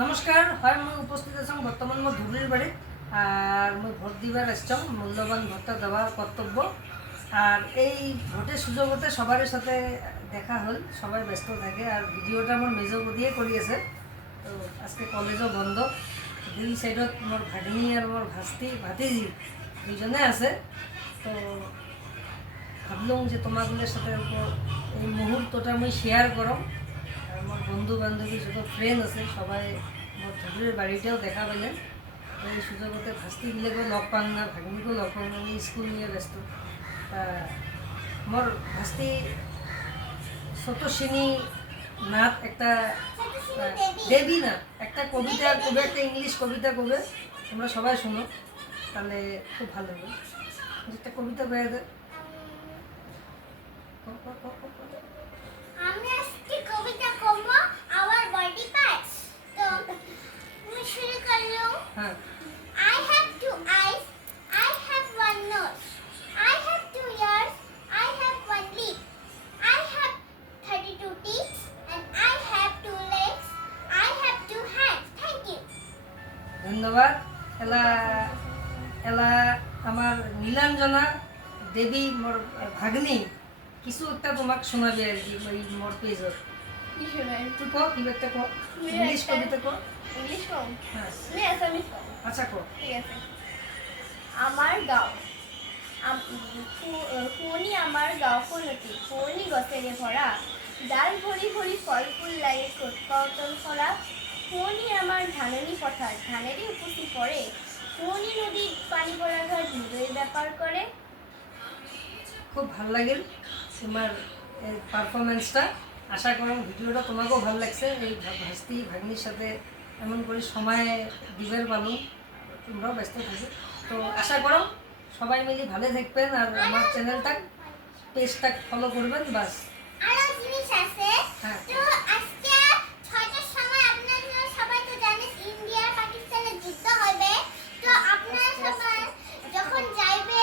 নমস্কার হয় মই উপস্থিত আছো বর্তমান মই ধুবুৰীৰ বাড়িত আর মই ভোট দিবার আসছাম মূল্যবান ভোটটা দেওয়ার কর্তব্য। আর এই ভোটের সুযোগতে সবার সাথে দেখা হল, সবাই ব্যস্ত থাকে আর ভিডিওটা আমার মেজো দিয়ে করি আছে। তো আজকে কলেজও বন্ধ, দুই সাইডত মোর ভাগিনী আর মোর ভাতিজি দুইজনে আছে। তো ভাবলাম যে তোমাদের সাথে এই মুহূর্তটা আমি শেয়ার করম। আমার বন্ধু বান্ধবী যত ফ্রেন্ড আছে সবাই মোর ধুবুৰীর বাড়িটাও দেখা পেলেন। এই সুযোগতে ভাস্তিগুলোকেও লগ পান না, ভাগিনীকেও লগ পান না, স্কুল নিয়ে ব্যস্ত। মোর ভাস্তি শতশ্রেণী নাথ একটা দেবী না একটা কবিতা কবে, একটা ইংলিশ কবিতা কবে, তোমরা সবাই শোনো তাহলে খুব ভালো হবে। একটা কবিতা বেয়ে দেয়। আমি আজকে কবিতা কব আওয়ার বডি পার্টস। তো আমি শুরু করলাম। হ্যাঁ। I have two eyes, I have one nose, I have 2 ears, I have 1 lip, I have 32 teeth, and I have 2 legs, I have 2 hands. Thank you. ধন্যবাদ। এলা এলা আমার নীলাঞ্জনা দেবী মোর ভাগ্নি কিছু একটা তোমাক শোনাবে আর কি ওই মোর পেজত। কি শোনাই? তুই কো কি একটা কো, ইংলিশ কবিতা কো। ইংলিশ কম? হ্যাঁ আমি আসামিস কম। আচ্ছা কো। ঠিক আছে। আমার গাঁও কুঁৱলী আমাৰ গাঁওখনতি কুঁৱলী গছেৰে ভৰা, ডাল ভৰি ভৰি ফল ফুল লাগে কৌতল সৰা, কুঁৱলী আমাৰ ধাননি পথাৰ ধানেৰে উপচি পৰে, কুঁৱলী নদীত পানী ভরা ঘাট মুদৈ ব্যাপার করে। খুব ভাল লাগিল তোমার এই পারফরমেন্সটা। আশা করো ভিডিওটা তোমাকেও ভালো লাগছে। এই ভাস্তি ভাগ্নির সাথে এমন করে সময় দিবের পালো, তোমরাও ব্যস্ত থাকবে। তো আশা করো সবাই মিলে ভালো থাকবেন আর আমার চ্যানেলটা পেজটা ফলো করবেন। বাস আরো জিনিস আছে। হ্যাঁ। তো আজকে 6টার সময় আপনারা সবাই তো জানেন ইন্ডিয়া পাকিস্তানের যুদ্ধ হবে। তো আপনারা সবাই যখন যাইবে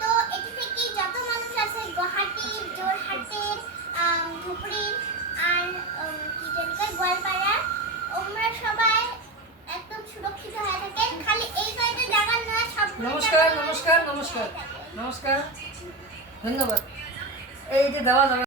তো এটি থেকে যত মানুষ আছে গুয়াহাটি, জোরহাটের, ধুবুরী আর কি জানি গোয়ালপাড়া, আমরা সবাই একদম সুরক্ষিত হয়ে থাকেন। খালি এই কয়টা জায়গা না, সব নমস্কার নমস্কার নমস্কার নমস্কার, ধন্যবাদ। এই যে দেওয়া যাবে।